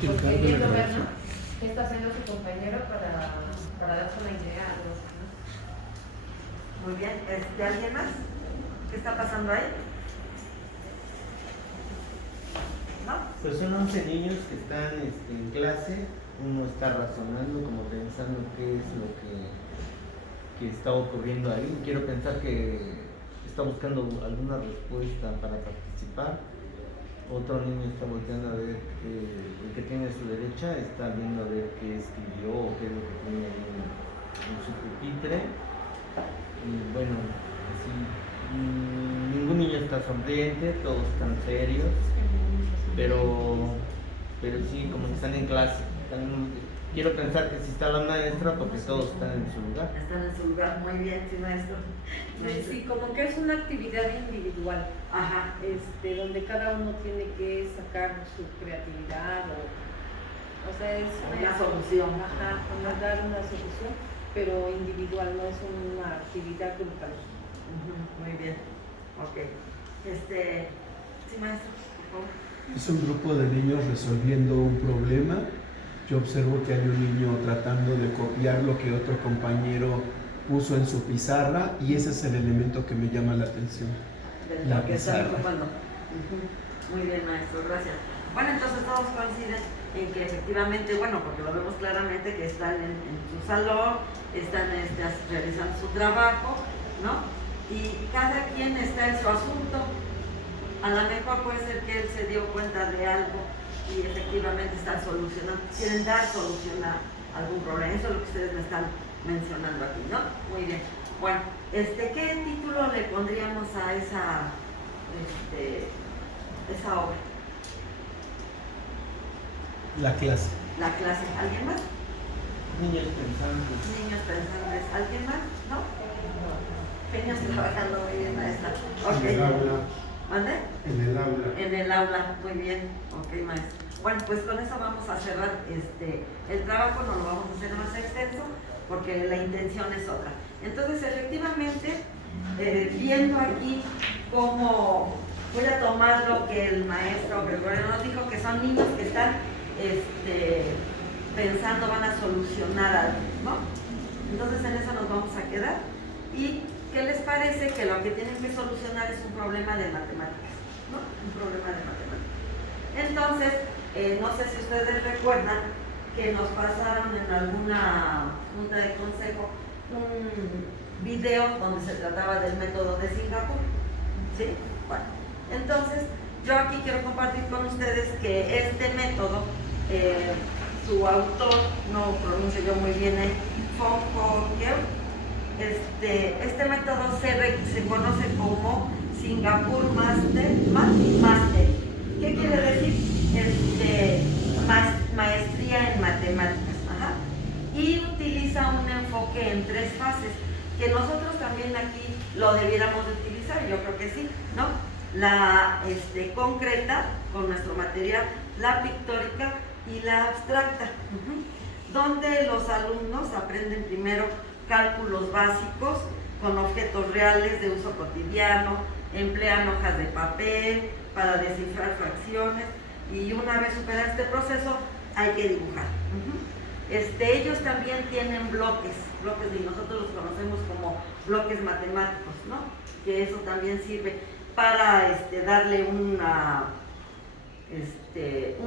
pues queriendo ver, ¿no? ¿Qué está haciendo su compañero para darse una idea? ¿No? Muy bien. ¿Alguien más? ¿Qué está pasando ahí? ¿No? Pues son 11 niños que están en clase. Uno está razonando, como pensando qué es lo que está ocurriendo ahí. Quiero pensar que está buscando alguna respuesta para participar. Otro niño está volteando a ver, el que tiene a su derecha está viendo a ver qué escribió o qué es lo que tiene en su pupitre. Y bueno, así, ningún niño está sonriente, todos están serios, pero sí, como que están en clase. Quiero pensar que sí está la maestra porque todos están en su lugar. Están en su lugar, muy bien, sí, maestro. Sí, como que es una actividad individual. Ajá. Donde cada uno tiene que sacar su creatividad o sea, es una solución. Ajá, dar una solución, pero individual, no es una actividad grupal. Muy bien, ok. Sí, maestro, por favor. Es un grupo de niños resolviendo un problema. Yo observo que hay un niño tratando de copiar lo que otro compañero puso en su pizarra y ese es el elemento que me llama la atención. La pizarra. Muy bien, maestro, gracias. Bueno, entonces todos coinciden en que efectivamente, bueno, porque lo vemos claramente que están en su salón, están realizando su trabajo, ¿no? Y cada quien está en su asunto. A lo mejor puede ser que él se dio cuenta de algo y efectivamente están solucionando, quieren dar solución a algún problema. Eso es lo que ustedes me están mencionando aquí, ¿no? Muy bien. Bueno, ¿qué título le pondríamos a esa obra? La clase. La clase. ¿Alguien más? Niños pensantes. Niños pensantes. ¿Alguien más? ¿No? Niños trabajando muy bien, maestra. Ok. En el aula. ¿Mande? En el aula. En el aula, muy bien. Ok, maestro. Bueno, pues con eso vamos a cerrar el trabajo, no lo vamos a hacer más extenso porque la intención es otra. Entonces, efectivamente, viendo aquí cómo voy a tomar lo que el maestro Gregorio nos dijo, que son niños que están pensando, van a solucionar algo, ¿no? Entonces en eso nos vamos a quedar. ¿Y qué les parece? Que lo que tienen que solucionar es un problema de matemáticas, ¿no? Un problema de matemáticas. Entonces, no sé si ustedes recuerdan que nos pasaron en alguna junta de consejo un video donde se trataba del método de Singapur, ¿sí? Bueno, entonces yo aquí quiero compartir con ustedes que este método, su autor, no pronuncio yo muy bien, Fong Ho-Keu, este método se conoce como Singapur Master. ¿Qué quiere decir? Maestría en matemáticas. Ajá. Y utiliza un enfoque en 3 fases, que nosotros también aquí lo debiéramos de utilizar, yo creo que sí, ¿no? La concreta, con nuestro material, la pictórica y la abstracta, donde los alumnos aprenden primero cálculos básicos con objetos reales de uso cotidiano, emplean hojas de papel para descifrar fracciones y una vez superado este proceso hay que dibujar. Ellos también tienen bloques y nosotros los conocemos como bloques matemáticos, ¿no? Que eso también sirve para darle un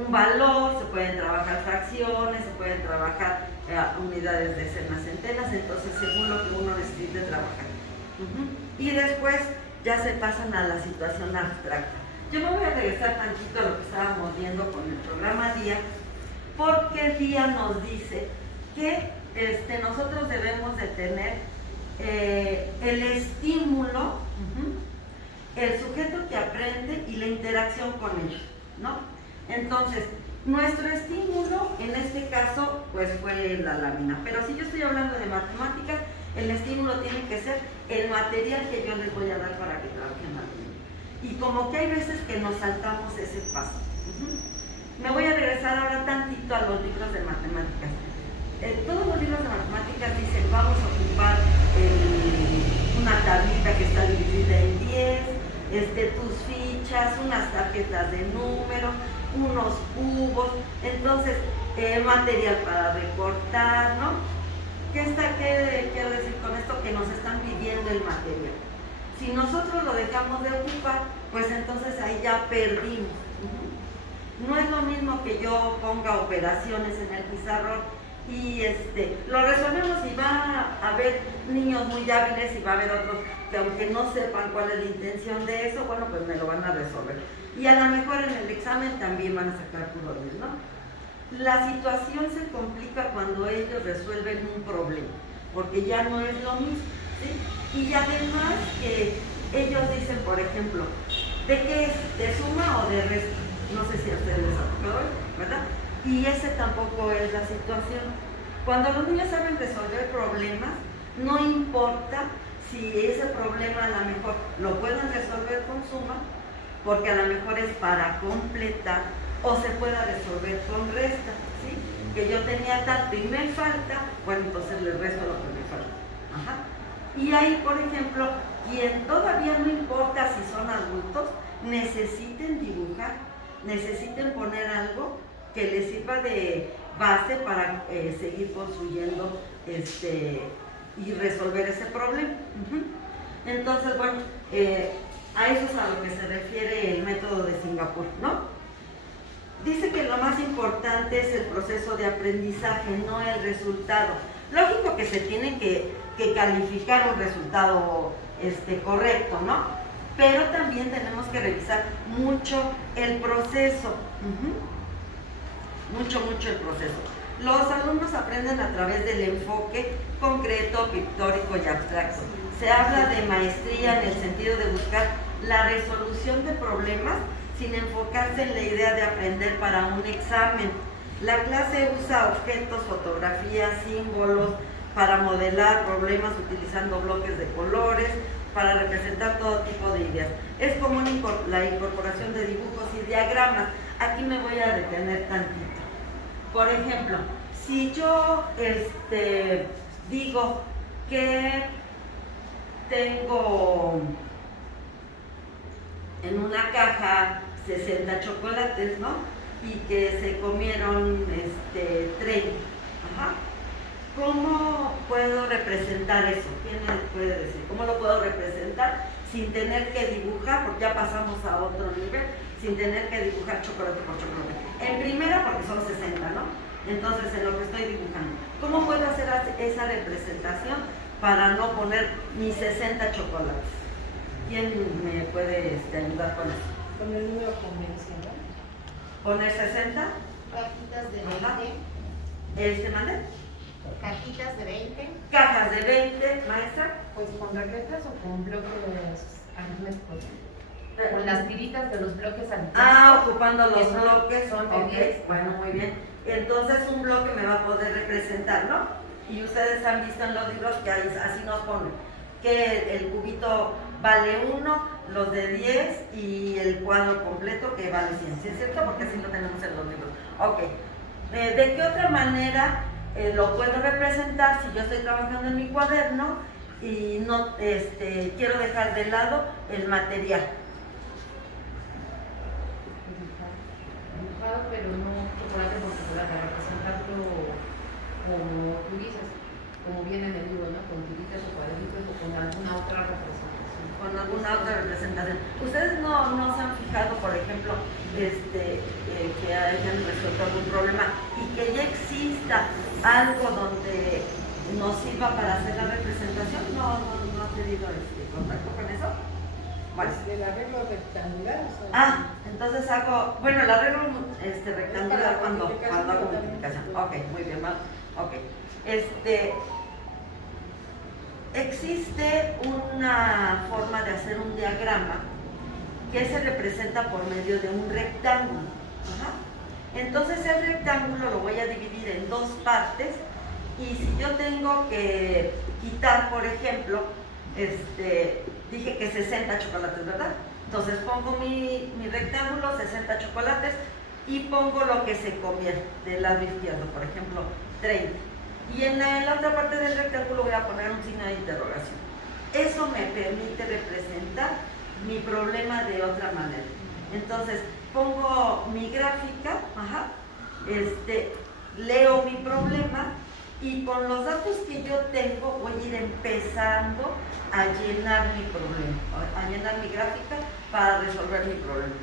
valor, se pueden trabajar fracciones, se pueden trabajar unidades, decenas, centenas, entonces según lo que uno necesite trabajar. Y después ya se pasan a la situación abstracta. Yo me voy a regresar tantito a lo que estábamos viendo con el programa DIA, porque DIA nos dice que nosotros debemos de tener el estímulo, el sujeto que aprende y la interacción con ellos, ¿no? Entonces, nuestro estímulo en este caso pues fue la lámina, pero si yo estoy hablando de matemáticas, el estímulo tiene que ser el material que yo les voy a dar para que trabajen la lámina. Y como que hay veces que nos saltamos ese paso. Me voy a regresar ahora tantito a los libros de matemáticas. Todos los libros de matemáticas dicen vamos a ocupar una tablita que está dividida en 10, tus fichas, unas tarjetas de números, unos cubos, entonces material para recortar, ¿no? ¿Qué quiero decir con esto? Que nos están pidiendo el material. Si nosotros lo dejamos de ocupar, pues entonces ahí ya perdimos. No es lo mismo que yo ponga operaciones en el pizarrón y lo resolvemos y va a haber niños muy hábiles y va a haber otros que aunque no sepan cuál es la intención de eso, bueno, pues me lo van a resolver. Y a lo mejor en el examen también van a sacar puro 10, ¿no? La situación se complica cuando ellos resuelven un problema, porque ya no es lo mismo, ¿sí? Y además que ellos dicen, por ejemplo, ¿de qué es? ¿De suma o de resta? No sé si a ustedes les ha tocado, ¿verdad? Y ese tampoco es la situación. Cuando los niños saben resolver problemas, no importa si ese problema a lo mejor lo pueden resolver con suma, porque a lo mejor es para completar, o se pueda resolver con resta, ¿sí? Que yo tenía tanto y me falta, bueno, entonces le resto lo que me falta. Ajá. Y ahí, por ejemplo, quien todavía no importa si son adultos, necesiten dibujar, necesiten poner algo que les sirva de base para seguir construyendo y resolver ese problema. Entonces, bueno, a eso es a lo que se refiere el método de Singapur, ¿no? Dice que lo más importante es el proceso de aprendizaje, no el resultado. Lógico que se tiene que calificar un resultado correcto, ¿no? Pero también tenemos que revisar mucho el proceso. Mucho el proceso. Los alumnos aprenden a través del enfoque concreto, pictórico y abstracto. Se habla de maestría en el sentido de buscar la resolución de problemas sin enfocarse en la idea de aprender para un examen. La clase usa objetos, fotografías, símbolos para modelar problemas utilizando bloques de colores, para representar todo tipo de ideas. Es común la incorporación de dibujos y diagramas. Aquí me voy a detener tantito. Por ejemplo, si yo digo que tengo en una caja 60 chocolates, ¿no? Y que se comieron 30. Ajá. ¿Cómo puedo representar eso? ¿Quién me puede decir? ¿Cómo lo puedo representar sin tener que dibujar? Porque ya pasamos a otro nivel, sin tener que dibujar chocolate por chocolate. En primera, porque son 60, ¿no? Entonces, en lo que estoy dibujando. ¿Cómo puedo hacer esa representación para no poner mis 60 chocolates? ¿Quién me puede ayudar con eso? Con el número convencional. ¿Poner 60? Cajitas de Ajá. 20. ¿Mande? Cajitas de 20. Cajas de 20, maestra. Pues con raquetas o con bloques aritméticos. Con las tiritas de los bloques aritméticos. Ocupando los que son- bloques. son de Ok, 10. bueno, muy bien. Entonces un bloque me va a poder representar, ¿no? Y ustedes han visto en los libros que así nos ponen, que el cubito vale 1, los de 10 y el cuadro completo que vale 100, ¿sí es cierto? Porque así lo tenemos en los libros. Ok. ¿De qué otra manera lo puedo representar si yo estoy trabajando en mi cuaderno y no quiero dejar de lado el material? Dibujado, pero no chocolate por chocolate, representarlo como tú dices, como viene en el libro, ¿no? Con tiritas o cuadritos o con alguna otra representación. Con alguna otra representación. ¿Ustedes no se han fijado, por ejemplo, que hayan resuelto algún problema y que ya exista algo donde nos sirva para hacer la representación? ¿No han tenido contacto con eso? Bueno. El arreglo rectangular. O sea, Entonces hago, bueno, el arreglo rectangular para cuando multiplicación, hago pero multiplicación. también. Ok, muy bien, ¿vale? Ok. Existe una forma de hacer un diagrama que se representa por medio de un rectángulo. Ajá. Entonces el rectángulo lo voy a dividir en dos partes y si yo tengo que quitar, por ejemplo, dije que 60 chocolates, ¿verdad? Entonces pongo mi rectángulo, 60 chocolates y pongo lo que se comieron del lado izquierdo, por ejemplo, 30. Y en la otra parte del rectángulo voy a poner un signo de interrogación. Eso me permite representar mi problema de otra manera. Entonces, pongo mi gráfica, leo mi problema y con los datos que yo tengo voy a ir empezando a llenar mi problema, a llenar mi gráfica para resolver mi problema.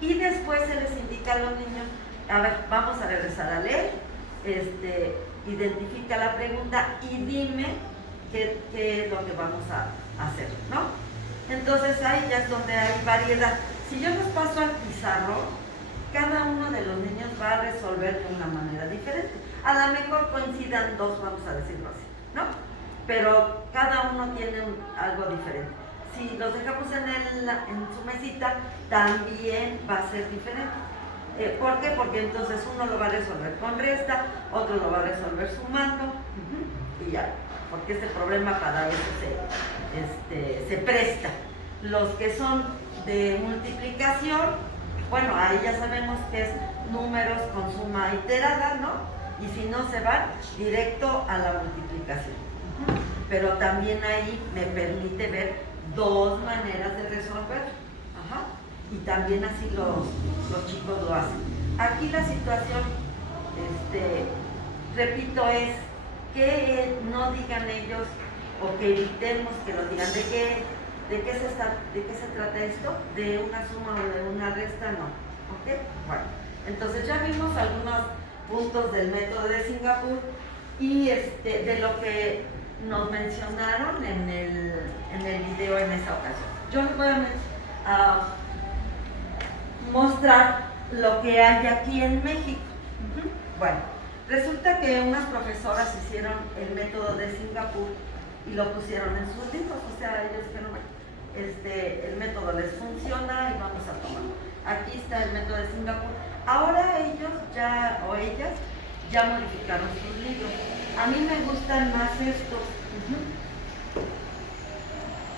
Y después se les indica a los niños, a ver, vamos a regresar a leer, identifica la pregunta y dime qué es lo que vamos a hacer, ¿no? Entonces ahí ya es donde hay variedad. Si yo los paso al pizarrón, cada uno de los niños va a resolver de una manera diferente. A lo mejor coincidan dos, vamos a decirlo así, ¿no? Pero cada uno tiene algo diferente. Si los dejamos en su mesita, también va a ser diferente. ¿Por qué? Porque entonces uno lo va a resolver con resta, otro lo va a resolver sumando, y ya, porque este problema para eso se presta. Los que son de multiplicación, bueno, ahí ya sabemos que es números con suma iterada, ¿no? Y si no, se va directo a la multiplicación. Pero también ahí me permite ver dos maneras de resolver. Y también así los chicos lo hacen. Aquí la situación, repito, es que no digan ellos o que evitemos que lo digan. ¿De qué se trata esto? ¿De una suma o de una resta? No. ¿Ok? Bueno, entonces ya vimos algunos puntos del método de Singapur y de lo que nos mencionaron en el video en esta ocasión. Yo les voy a mostrar lo que hay aquí en México. Bueno, resulta que unas profesoras hicieron el método de Singapur y lo pusieron en sus libros, o sea, ellos dijeron, bueno, el método les funciona y vamos a tomarlo. Aquí está el método de Singapur. Ahora ellos ellas ya modificaron sus libros. A mí me gustan más estos.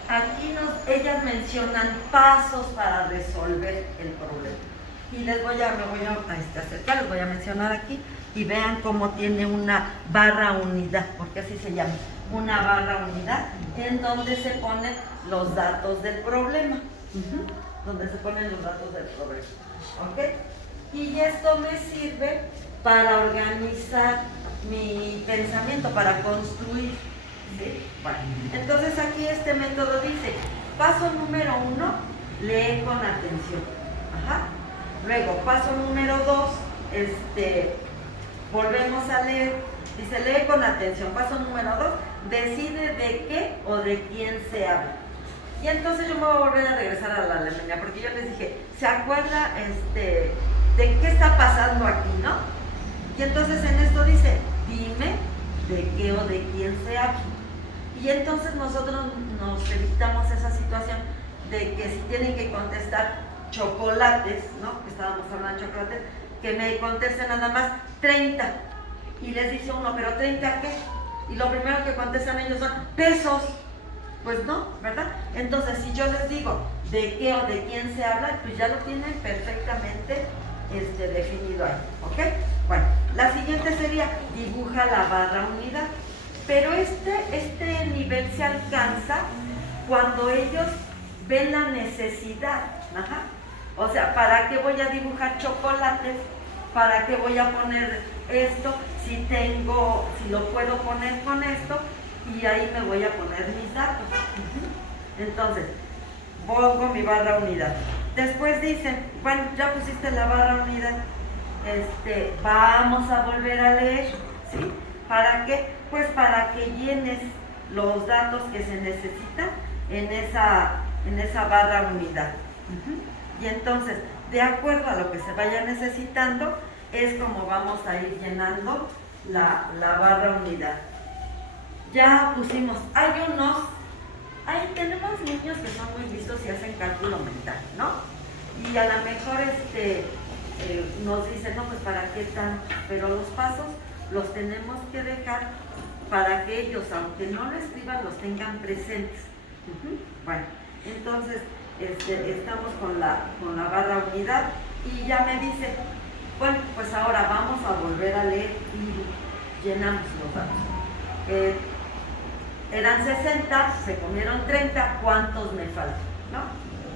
Aquí ellas mencionan pasos para resolver el problema. Y me voy a acercar, les voy a mencionar aquí y vean cómo tiene una barra unidad, porque así se llama, una barra unidad, en donde se ponen los datos del problema. ¿Ok? Y esto me sirve para organizar mi pensamiento, para construir. ¿Sí? Bueno, entonces aquí este método dice, paso número 1, lee con atención. Luego, paso número 2, volvemos a leer, dice, lee con atención. Paso número 2, decide de qué o de quién se habla. Y entonces yo me voy a volver a regresar a la Alemania, porque yo les dije, ¿se acuerda de qué está pasando aquí, no? Y entonces en esto dice, dime de qué o de quién se habla. Y entonces nosotros nos evitamos esa situación de que si tienen que contestar chocolates, ¿no? Que estábamos hablando de chocolates, que me contesten nada más 30. Y les dice uno, ¿pero 30 qué? Y lo primero que contestan ellos son pesos. Pues no, ¿verdad? Entonces, si yo les digo de qué o de quién se habla, pues ya lo tienen perfectamente definido ahí, ¿ok? Bueno, la siguiente sería dibuja la barra unidad. Pero este nivel se alcanza cuando ellos ven la necesidad. O sea, ¿para qué voy a dibujar chocolates? ¿Para qué voy a poner esto? Si lo puedo poner con esto, y ahí me voy a poner mis datos. Entonces, pongo mi barra unidad. Después dicen, bueno, ya pusiste la barra unidad, vamos a volver a leer, ¿sí? ¿Para qué? Pues para que llenes los datos que se necesitan en esa barra unidad. Y entonces, de acuerdo a lo que se vaya necesitando, es como vamos a ir llenando la barra unidad. Ya pusimos, tenemos niños que son muy listos y hacen cálculo mental, ¿no? Y a lo mejor nos dicen, no, pues para qué tanto, pero los pasos los tenemos que dejar para que ellos, aunque no lo escriban, los tengan presentes. Bueno, entonces estamos con la barra unidad y ya me dice, bueno, pues ahora vamos a volver a leer y llenamos los datos. Eran 60, se comieron 30, ¿cuántos me faltan? ¿No?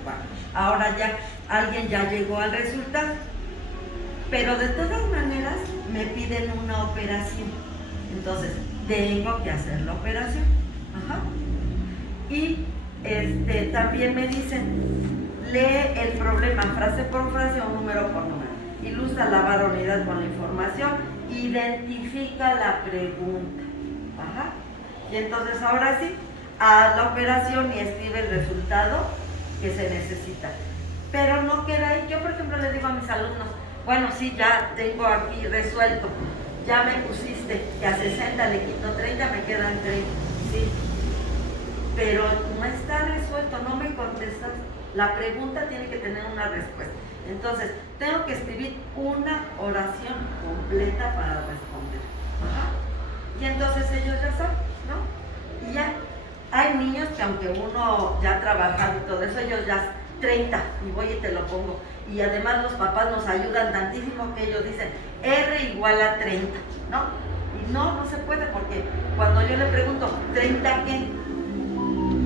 Bueno, ahora ya alguien ya llegó al resultado, pero de todas maneras me piden una operación, entonces tengo que hacer la operación. Ajá. Y también me dicen, lee el problema frase por frase o número por número, ilustra la barra unidad con la información, identifica la pregunta. Ajá. Y entonces ahora sí, haz la operación y escribe el resultado que se necesita. Pero no queda ahí. Yo, por ejemplo, le digo a mis alumnos, bueno, sí, ya tengo aquí resuelto, ya me pusiste que a 60 le quito 30, me quedan 30, sí, pero no está resuelto, no me contestas. La pregunta tiene que tener una respuesta. Entonces, tengo que escribir una oración completa para responder. Ajá. Y entonces ellos ya saben, ¿no? Y ya hay niños que aunque uno ya trabaja y todo eso, ellos ya 30, y voy y te lo pongo. Y además los papás nos ayudan tantísimo que ellos dicen R igual a 30, ¿no? Y no se puede, porque cuando yo le pregunto, ¿30 qué?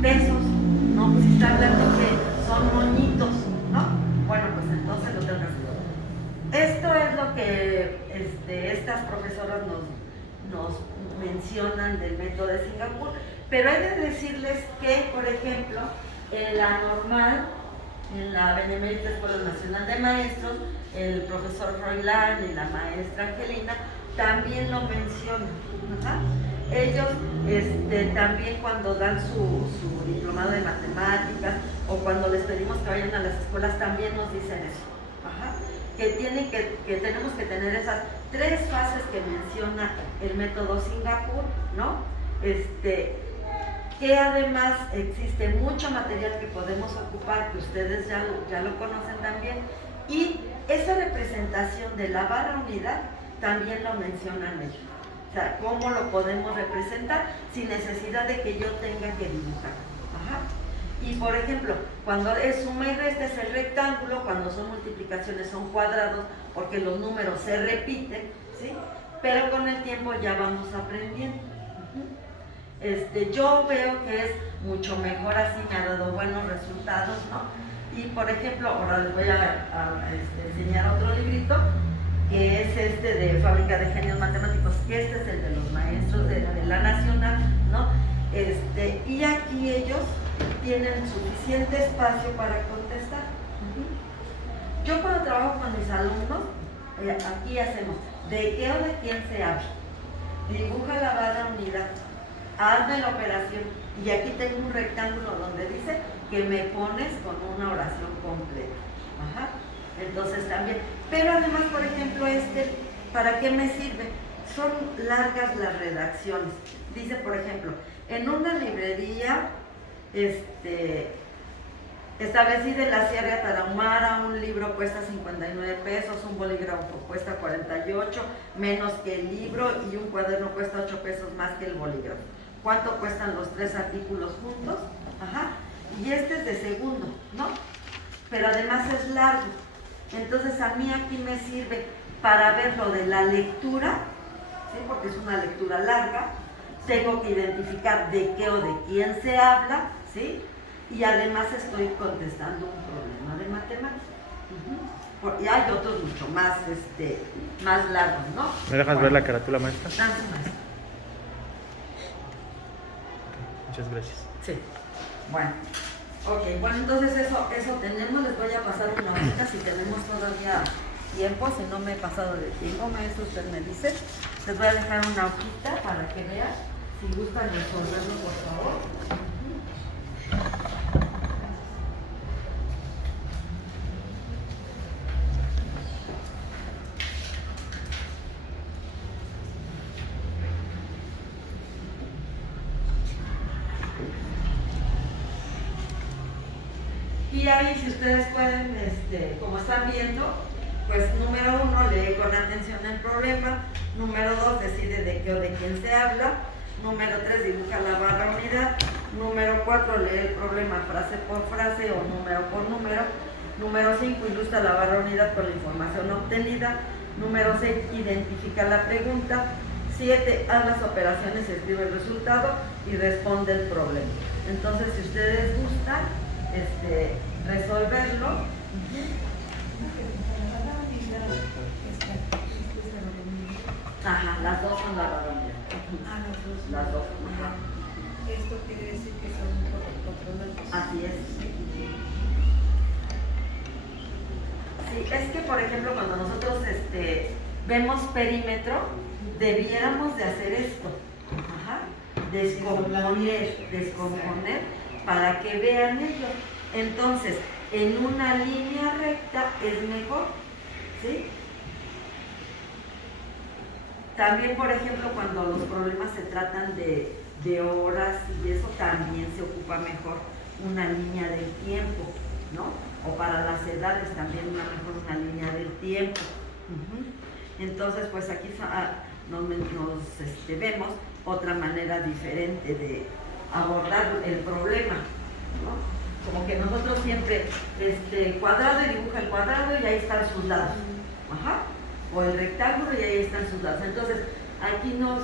Pesos, ¿no? Pues si está hablando que son moñitos, ¿no? Bueno, pues entonces lo tengo que hacer. Esto es lo que estas profesoras nos mencionan del método de Singapur, pero he de decirles que, por ejemplo, en la normal, en la Benemérita Escuela Nacional de Maestros, el profesor Froilán y la maestra Angelina también lo mencionan. ¿Ajá? Ellos también cuando dan su diplomado de matemáticas o cuando les pedimos que vayan a las escuelas también nos dicen eso. Ajá. Que tenemos que tener esas 3 fases que menciona el método Singapur, ¿no? Que además existe mucho material que podemos ocupar, que ustedes ya lo conocen también, y esa representación de la barra unidad también lo mencionan ellos. O sea, cómo lo podemos representar sin necesidad de que yo tenga que dibujar. Ajá. Y por ejemplo, cuando es suma y resta es el rectángulo, cuando son multiplicaciones son cuadrados, porque los números se repiten, ¿sí? Pero con el tiempo ya vamos aprendiendo. Yo veo que es mucho mejor así, me ha dado buenos resultados, ¿no? Y por ejemplo, ahora les voy a enseñar otro librito, que es de Fábrica de Genios Matemáticos, que es el de los maestros de la Nacional, ¿no? Y aquí ellos tienen suficiente espacio para contestar. Yo cuando trabajo con mis alumnos, aquí hacemos, ¿de qué o de quién se habla? Dibuja la barra unidad, hazme la operación, y aquí tengo un rectángulo donde dice que me pones con una oración completa. Ajá. Entonces también, pero además, por ejemplo, ¿para qué me sirve? Son largas las redacciones. Dice, por ejemplo, en una librería establecida en la Sierra Tarahumara, un libro cuesta 59 pesos, un bolígrafo cuesta 48, menos que el libro, y un cuaderno cuesta 8 pesos más que el bolígrafo. ¿Cuánto cuestan los 3 artículos juntos? Ajá. Y es de segundo, ¿no? Pero además es largo. Entonces a mí aquí me sirve para ver lo de la lectura, ¿sí? Porque es una lectura larga. Tengo que identificar de qué o de quién se habla, ¿sí? Y además estoy contestando un problema de matemáticas. Y hay otros mucho más, más largos, ¿no? ¿Me dejas ver la carátula, maestra? Gracias, maestra. Muchas gracias. Sí. Bueno. Ok, bueno, entonces eso tenemos. Les voy a pasar una hojita si tenemos todavía tiempo. Si no me he pasado de tiempo, maestro, usted me dice. Les voy a dejar una hojita para que vean. Si gustan resolverlo, por favor. Y ahí, si ustedes pueden, como están viendo, pues número 1, lee con atención el problema. Número 2, decide de qué o de quién se habla. Número 3, dibuja la barra unidad. Número 4, lee el problema frase por frase o número por número. Número 5, ilustra la barra unidad con la información obtenida. Número 6, identifica la pregunta. 7, haz las operaciones, escribe el resultado y responde el problema. Entonces, si ustedes gustan, resolverlo. Ajá, las dos son la redonda. Las dos. Ajá. Esto quiere decir que son 4 metros. Así es. Sí, es que por ejemplo cuando nosotros vemos perímetro, debiéramos de hacer esto. Ajá. Descomponer para que vean ellos. Entonces, en una línea recta es mejor, ¿sí? También, por ejemplo, cuando los problemas se tratan de horas y eso, también se ocupa mejor una línea del tiempo, ¿no? O para las edades también mejor una línea del tiempo. Entonces, pues aquí vemos otra manera diferente de abordar el problema, ¿no? Como que nosotros siempre, cuadrado y dibuja el cuadrado y ahí están sus lados. Ajá. O el rectángulo y ahí están sus lados. Entonces, aquí nos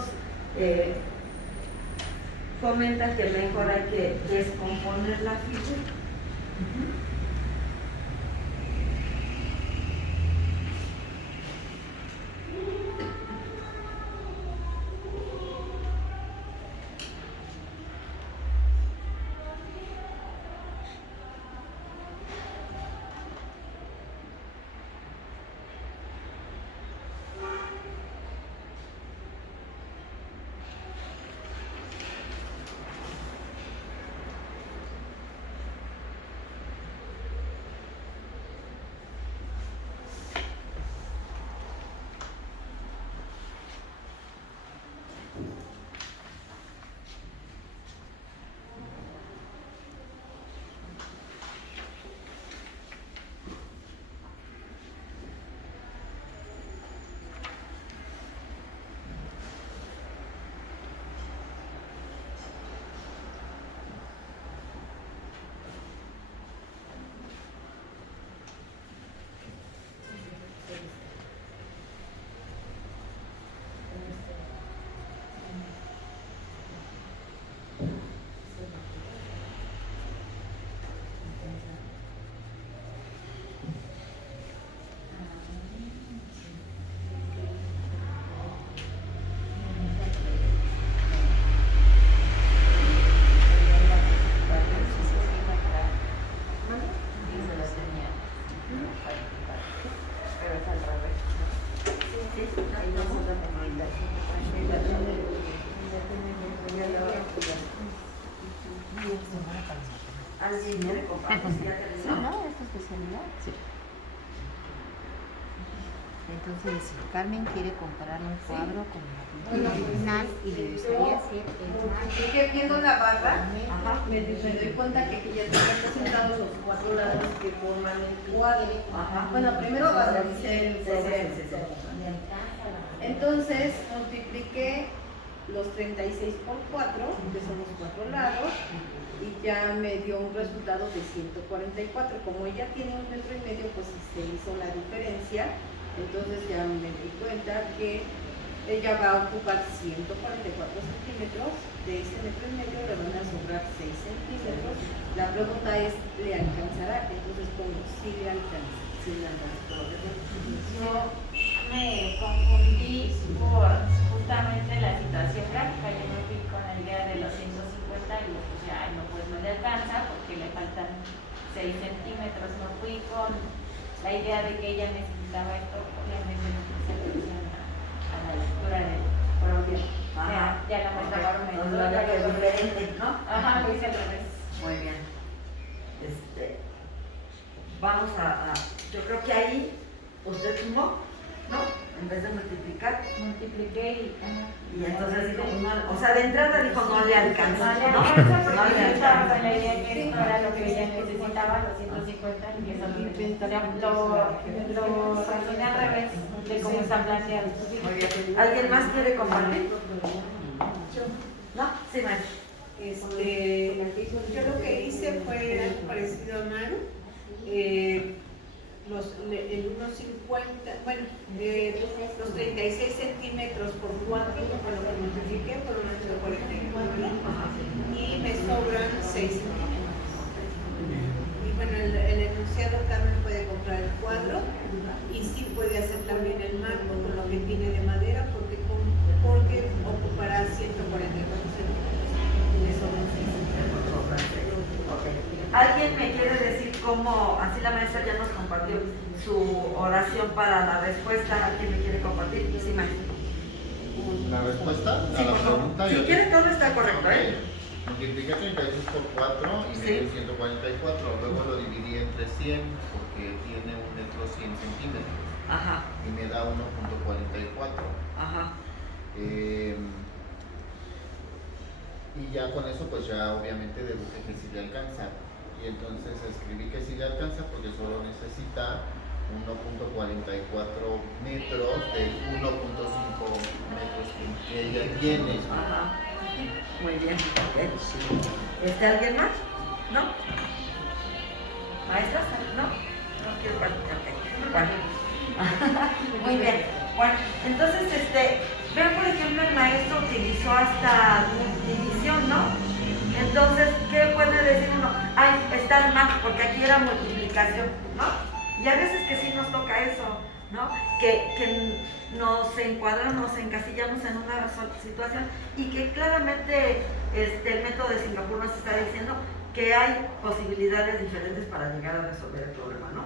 comentan que mejor hay que descomponer la figura. ¿Alguien quiere comprar? No, es tu especialidad. Sí. Entonces, si Carmen quiere comprar un cuadro con la pintura original y le gustaría hacer el Que viendo la barra, me doy cuenta que ya están representados los 4 lados que forman el cuadro. Bueno, primero analicé el problema. Entonces, multipliqué los 36 por 4, que son los 4 lados, y ya me dio un resultado de 144. Como ella tiene 1,5 metros, pues se hizo la diferencia. Entonces ya me di cuenta que ella va a ocupar 144 centímetros. De ese 1,5 metros le van a sobrar 6 centímetros. La pregunta es, ¿le alcanzará? Entonces pongo, sí le alcanza. Sí le alcanza. Yo me confundí por justamente la situación gráfica. Yo me fui con la idea de los 150 y pues ya no, pues no le alcanza porque le faltan 6 centímetros. No fui con la idea de que ella necesitaba esto, obviamente no puse atención a la lectura del problema. Ya la mostraron en lo diferente, ¿no? Ajá, lo hice al revés. Muy bien. Vamos yo creo que ahí usted sumó, ¿no? En vez de multiplicar. Multipliqué y entonces dijo, o sea, de entrada dijo no le alcanza. No le alcanza porque yo estaba con la idea que esto era lo que ella necesitaba, los 150, y eso lo razoné al revés de cómo está planteado. Muy bien. ¿Alguien más quiere compartir? ¿No? Sí, maestro. Yo lo que hice fue algo parecido a Maru. El 1,50, bueno, los 36 centímetros por 4, que fue lo que multipliqué, fueron 144, y me sobran 6 centímetros. Y bueno, en ¿Alguien me quiere decir cómo, así la maestra ya nos compartió su oración para la respuesta? ¿Alguien me quiere compartir? Sí, maestra. La respuesta a Sí, la por favor. pregunta. Si quiere, todo está correcto, ¿eh? Multipliqué 36 por 4 y me dio 144. Luego lo dividí entre 100 porque tiene 1 metro 100 centímetros. Ajá, Y me da 1.44. ajá. Y ya con eso pues ya obviamente deduje que sí le alcanza. Y entonces escribí que sí le alcanza porque solo necesita 1.44 metros del 1.5 metros que ella tiene. Ajá. Muy bien. ¿Está alguien más? ¿No? ¿Maestras? ¿No? No quiero participar. Ok. Bueno. Muy bien. Bueno, entonces, vean por ejemplo, el maestro utilizó hasta división, ¿no? Entonces, ¿qué puede decir uno? Ay, está mal, porque aquí era multiplicación, ¿no? Y a veces que sí nos toca eso, ¿no? Que nos encuadramos, nos encasillamos en una situación y que claramente el método de Singapur nos está diciendo que hay posibilidades diferentes para llegar a resolver el problema, ¿no?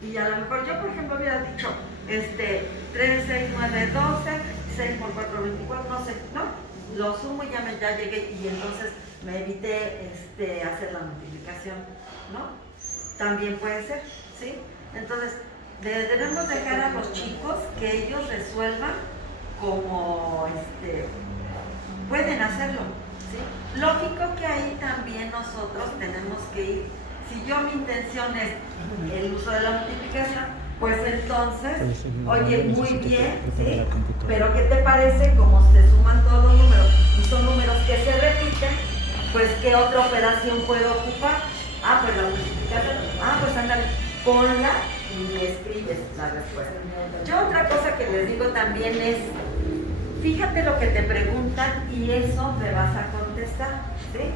Y a lo mejor yo, por ejemplo, hubiera dicho 3, 6, 9, 12, 6 por 4, 24, no sé, ¿no? Lo sumo y ya llegué y entonces me evité hacer la multiplicación, ¿no? También puede ser, ¿sí? Entonces, debemos dejar a los chicos que ellos resuelvan como pueden hacerlo, ¿sí? Lógico que ahí también nosotros tenemos que ir. Si yo mi intención es el uso de la multiplicación, pues entonces, oye, muy bien, ¿sí? Pero ¿qué te parece? Como se suman todos los números y son números que se repiten, pues ¿qué otra operación puedo ocupar? Ah, pues la multiplicación. Ah, pues ándale, ponla y me escribes la respuesta. Yo otra cosa que les digo también es, fíjate lo que te preguntan y eso me vas a contestar, ¿sí?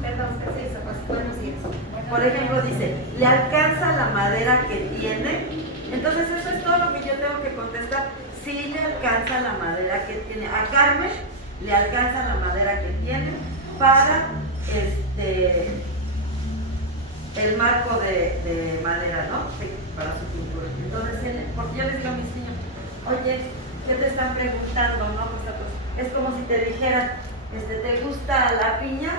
Perdón, ¿qué es eso? Pues, buenos días. Por ejemplo, dice, ¿le alcanza la madera que tiene? Entonces eso es todo lo que yo tengo que contestar. Sí le alcanza la madera que tiene. A Carmen le alcanza la madera que tiene para el marco de madera, ¿no? Sí, para su pintura. Entonces, porque yo les digo a mis niños, oye, ¿qué te están preguntando? ¿No? Pues, es como si te dijeran, ¿te gusta la piña?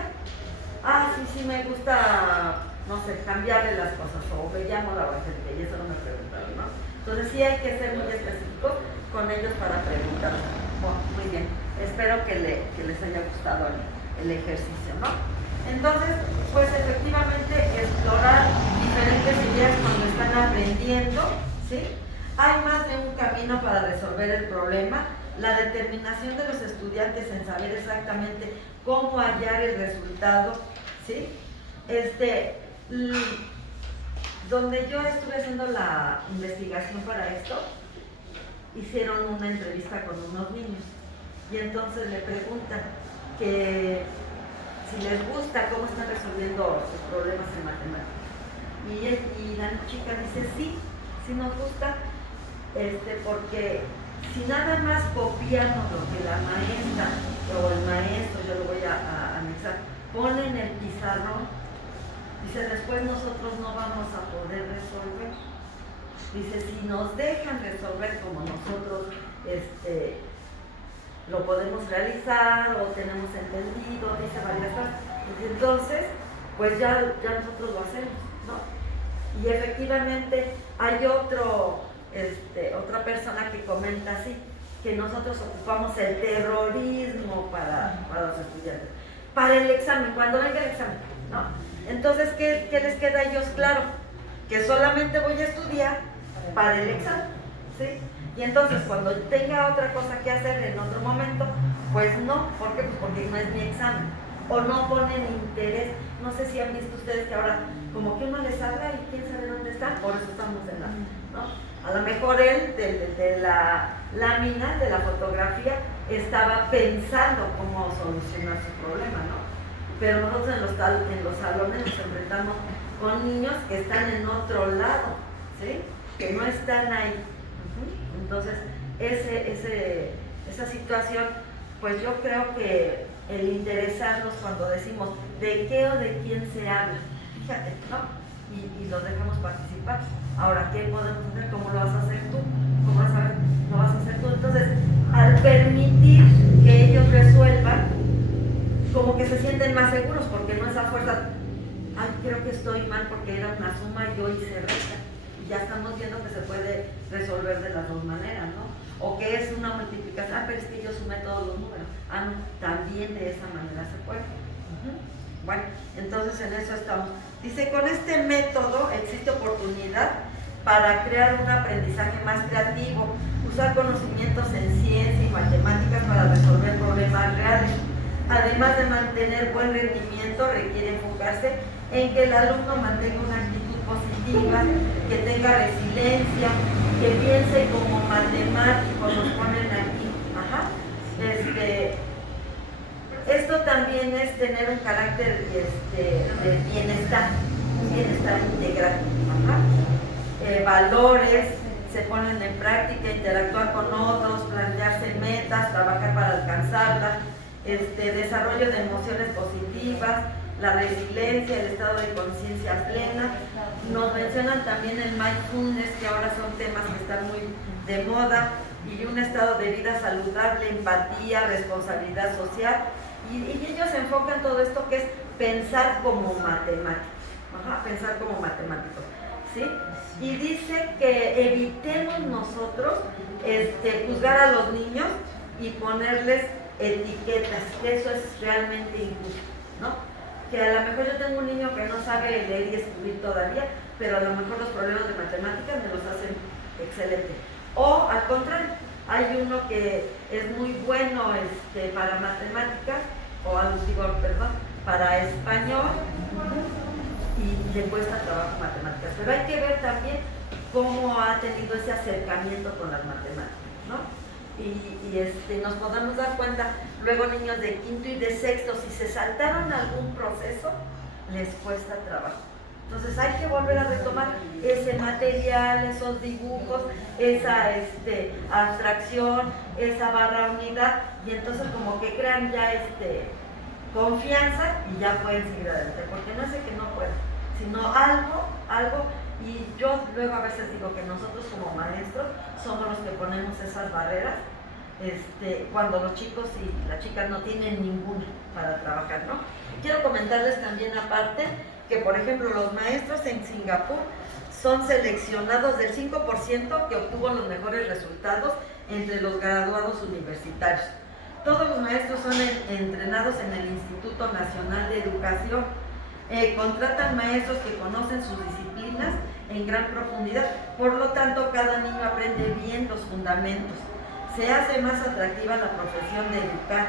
Ah, sí, me gusta, no sé, cambiarle las cosas, o me llamo la Angélica, y eso no me preguntaron, ¿no? Entonces sí hay que ser muy específicos con ellos para preguntar. Bueno, muy bien, espero que les haya gustado el ejercicio, ¿no? Entonces, pues efectivamente explorar diferentes ideas cuando están aprendiendo, ¿sí? Hay más de un camino para resolver el problema. La determinación de los estudiantes en saber exactamente cómo hallar el resultado, ¿sí? Donde yo estuve haciendo la investigación para esto, hicieron una entrevista con unos niños y entonces le preguntan que si les gusta cómo están resolviendo sus problemas en matemáticas. Y la chica dice, sí nos gusta, porque si nada más copiamos lo que la maestra o el maestro, yo lo voy a anexar, pone en el pizarrón, dice, después nosotros no vamos a poder resolver. Dice, si nos dejan resolver como nosotros lo podemos realizar o tenemos entendido, dice varias cosas, entonces pues ya nosotros lo hacemos, ¿no? Y efectivamente hay otra persona que comenta así, que nosotros ocupamos el terrorismo para los estudiantes, para el examen, cuando venga el examen, ¿no? Entonces, ¿qué les queda a ellos claro? Que solamente voy a estudiar para el examen, ¿sí? Y entonces cuando tenga otra cosa que hacer en otro momento, pues no, ¿por qué? Pues porque no es mi examen, o no ponen interés. No sé si han visto ustedes que ahora como que uno les habla y quién sabe dónde están, por eso estamos en la, ¿no? A lo mejor él, de la lámina, de la fotografía, estaba pensando cómo solucionar su problema, ¿no? Pero nosotros en los salones nos enfrentamos con niños que están en otro lado, ¿sí? Que no están ahí. Entonces, esa situación, pues yo creo que el interesarnos cuando decimos de qué o de quién se habla. Fíjate, ¿no? Y los dejamos participar. Ahora, ¿qué podemos hacer? ¿Cómo lo vas a hacer tú? ¿Cómo vas a ver? Lo vas a hacer tú. Entonces, al permitir que ellos resuelvan, como que se sienten más seguros, porque no es a fuerza, ay, creo que estoy mal porque era una suma y yo hice recta. Y ya estamos viendo que se puede resolver de las dos maneras, ¿no? O que es una multiplicación, pero es que yo sumé todos los números. No, también de esa manera se puede. Bueno, entonces en eso estamos. Dice, con este método existe oportunidad para crear un aprendizaje más creativo, usar conocimientos en ciencia y matemáticas para resolver problemas reales. Además de mantener buen rendimiento, requiere enfocarse en que el alumno mantenga una actitud positiva, que tenga resiliencia, que piense como matemáticos, nos ponen aquí. Esto también es tener un carácter de bienestar, un bienestar integral. Valores, se ponen en práctica, interactuar con otros, plantearse metas, trabajar para alcanzarlas, desarrollo de emociones positivas, la resiliencia, el estado de conciencia plena. Nos mencionan también el mindfulness, que ahora son temas que están muy de moda, y un estado de vida saludable, empatía, responsabilidad social. Y ellos enfocan todo esto que es pensar como matemáticos, pensar como matemáticos, ¿sí? Y dice que evitemos nosotros juzgar a los niños y ponerles etiquetas, que eso es realmente injusto, ¿no? Que a lo mejor yo tengo un niño que no sabe leer y escribir todavía, pero a lo mejor los problemas de matemáticas me los hacen excelente. O al contrario, hay uno que es muy bueno para matemáticas, para español, y le cuesta trabajo matemáticas. Pero hay que ver también cómo ha tenido ese acercamiento con las matemáticas, ¿no? Y nos podemos dar cuenta, luego niños de quinto y de sexto, si se saltaron algún proceso, les cuesta trabajo. Entonces hay que volver a retomar ese material, esos dibujos, esa abstracción, esa barra unidad, y entonces como que crean ya confianza y ya pueden seguir adelante, porque no es de que no puedan, sino algo, y yo luego a veces digo que nosotros como maestros somos los que ponemos esas barreras, cuando los chicos y las chicas no tienen ninguna para trabajar, ¿no? Quiero comentarles también aparte que, por ejemplo, los maestros en Singapur son seleccionados del 5% que obtuvo los mejores resultados entre los graduados universitarios. Todos los maestros son entrenados en el Instituto Nacional de Educación. Contratan maestros que conocen sus disciplinas en gran profundidad, por lo tanto cada niño aprende bien los fundamentos. Se hace más atractiva la profesión de educar.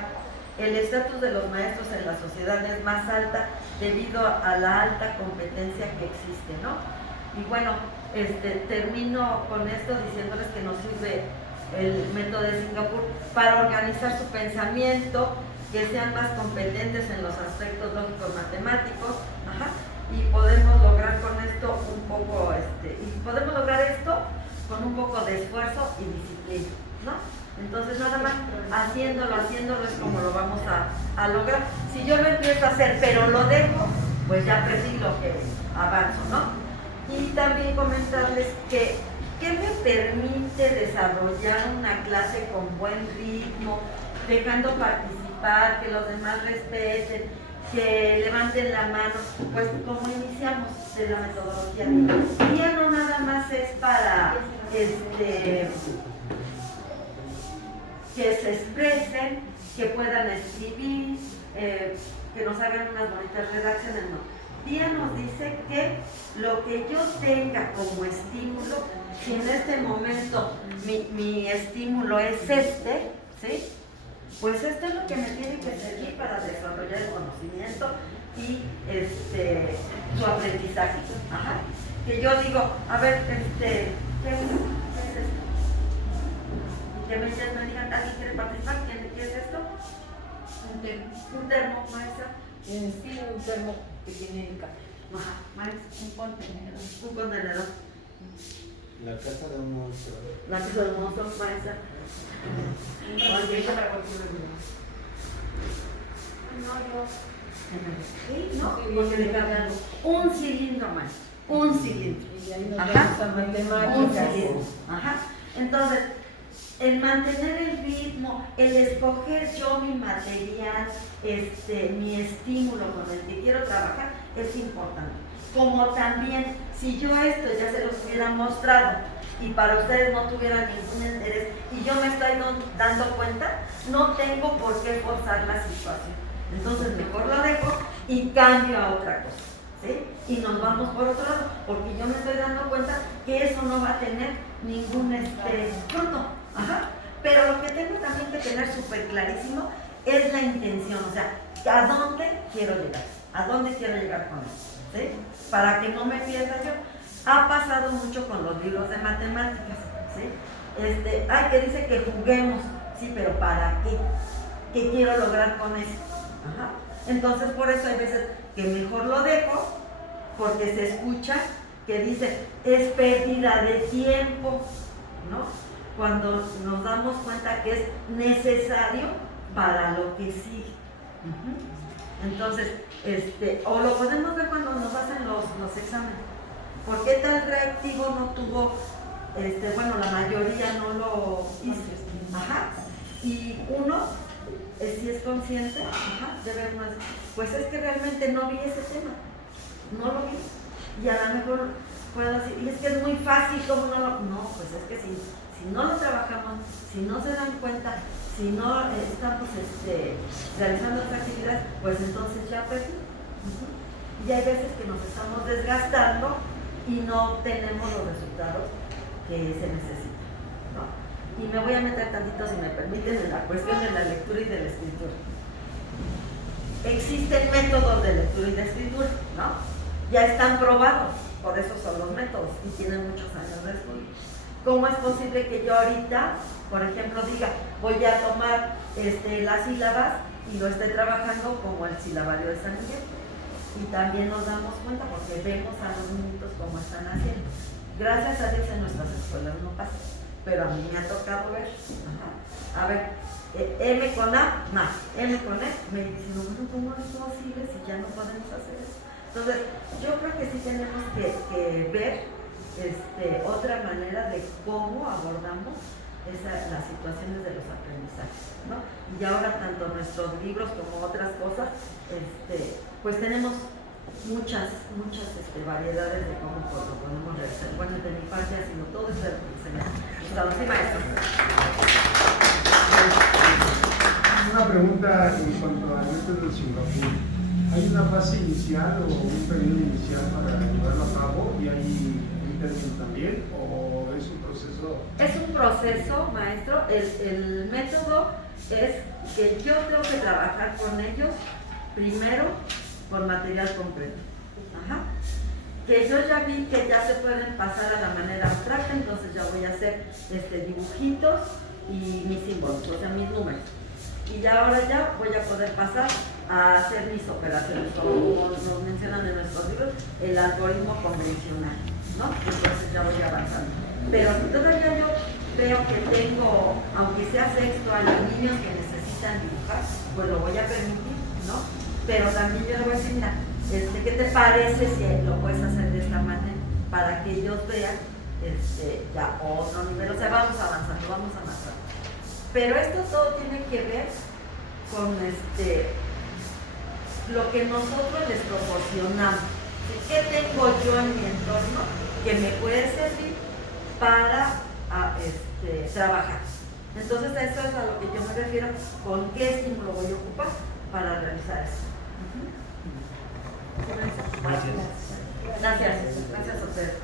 El estatus de los maestros en la sociedad es más alta debido a la alta competencia que existe, ¿no? Y bueno, termino con esto diciéndoles que nos sirve el método de Singapur para organizar su pensamiento, que sean más competentes en los aspectos lógicos matemáticos, y podemos lograr con esto un poco, podemos lograr esto con un poco de esfuerzo y disciplina, ¿no? Entonces nada más haciéndolo es como lo vamos a lograr. Si yo lo empiezo a hacer pero lo dejo, pues ya perdí lo que avanzo, ¿no? Y también comentarles que ¿qué me permite desarrollar una clase con buen ritmo, dejando participar, que los demás respeten, que levanten la mano? Pues como iniciamos de la metodología. Ya no nada más es para que se expresen, que puedan escribir, que nos hagan unas bonitas redacciones, no. Día nos dice que lo que yo tenga como estímulo, si en este momento mi estímulo es ¿sí? Pues esto es lo que me tiene que servir para desarrollar el conocimiento y su aprendizaje. Que yo digo, a ver, ¿qué es esto? Que me digan, ¿alguien quiere participar? ¿Qué es esto? Un termo, maestra. Un termo que tiene el café. Maestra. Un contenedor. Un contenedor. La casa de un monstruo. La casa de un monstruo, maestra. No, yo. ¿Sí? ¿No? Porque le cabe algo. Un cilindro más. Un cilindro. Y ahí nos Ajá. vamos a Un matemáticas. cilindro. Ajá. Entonces, el mantener el ritmo, el escoger yo mi material, mi estímulo con el que quiero trabajar es importante. Como también, si yo esto ya se los hubiera mostrado y para ustedes no tuviera ningún interés y yo me estoy dando cuenta, no tengo por qué forzar la situación. Entonces mejor lo dejo y cambio a otra cosa, ¿sí? Y nos vamos por otro lado, porque yo me estoy dando cuenta que eso no va a tener ningún fruto. Ajá. Pero lo que tengo también que tener súper clarísimo es la intención, o sea, ¿a dónde quiero llegar? ¿A dónde quiero llegar con eso? ¿Sí? Para que no me pierda yo. Ha pasado mucho con los libros de matemáticas, ¿sí? Que dice que juguemos, sí, pero ¿para qué? ¿Qué quiero lograr con eso? Ajá. Entonces, por eso hay veces que mejor lo dejo, porque se escucha que dice, es pérdida de tiempo, ¿no? Cuando nos damos cuenta que es necesario para lo que sigue. Entonces, o lo podemos ver cuando nos hacen los exámenes. ¿Por qué tal reactivo no tuvo, la mayoría no lo hizo? Ajá. Y uno, si es consciente, de ver más, pues es que realmente no vi ese tema, no lo vi. Y a lo mejor puedo decir, y es que es muy fácil, ¿cómo no lo? No, pues es que si no lo trabajamos, si no se dan cuenta, si no estamos realizando otras actividades, pues entonces ya perdí. Y hay veces que nos estamos desgastando y no tenemos los resultados que se necesitan, ¿no? Y me voy a meter tantito, si me permiten, en la cuestión de la lectura y de la escritura. Existen métodos de lectura y de escritura, ¿no? Ya están probados, por eso son los métodos y tienen muchos años de estudio. ¿Cómo es posible que yo ahorita, por ejemplo, diga, voy a tomar las sílabas y lo esté trabajando como el silabario de San Miguel? Y también nos damos cuenta porque vemos a los niñitos cómo están haciendo. Gracias a Dios en nuestras escuelas no pasa, pero a mí me ha tocado ver. A ver, M con A, más, M con E, me dicen, no, ¿cómo es posible si ya no podemos hacer eso? Entonces, yo creo que sí tenemos que ver otra manera de cómo abordamos las situaciones de los aprendizajes, ¿no? Y ahora tanto nuestros libros como otras cosas, pues tenemos muchas variedades de cómo lo podemos realizar. Bueno, de mi parte ha sido todo eso de lo que se me ha gustado. Sí, maestro. Una pregunta en cuanto al método de Singapur. ¿Hay una fase inicial o un periodo inicial para llevarlo a cabo y hay un término también o es un proceso? Es un proceso, maestro. El método es que yo tengo que trabajar con ellos primero con material concreto. Ajá. Que yo ya vi que ya se pueden pasar a la manera abstracta, entonces ya voy a hacer dibujitos y mis símbolos, o sea, mis números. Y ya ahora ya voy a poder pasar a hacer mis operaciones, como nos mencionan en nuestros libros, el algoritmo convencional, ¿no? Entonces ya voy avanzando. Pero si todavía yo veo que tengo, aunque sea sexto año, niños que necesitan dibujar, pues lo voy a permitir, ¿no? Pero también yo le voy a decir, mira, ¿qué te parece si lo puedes hacer de esta manera? Para que ellos vean ya otro nivel, o sea, vamos avanzando. Pero esto todo tiene que ver con lo que nosotros les proporcionamos. ¿Qué tengo yo en mi entorno que me puede servir para trabajar? Entonces, eso es a lo que yo me refiero, con qué estímulo voy a ocupar para realizar eso. Gracias. Gracias a ustedes.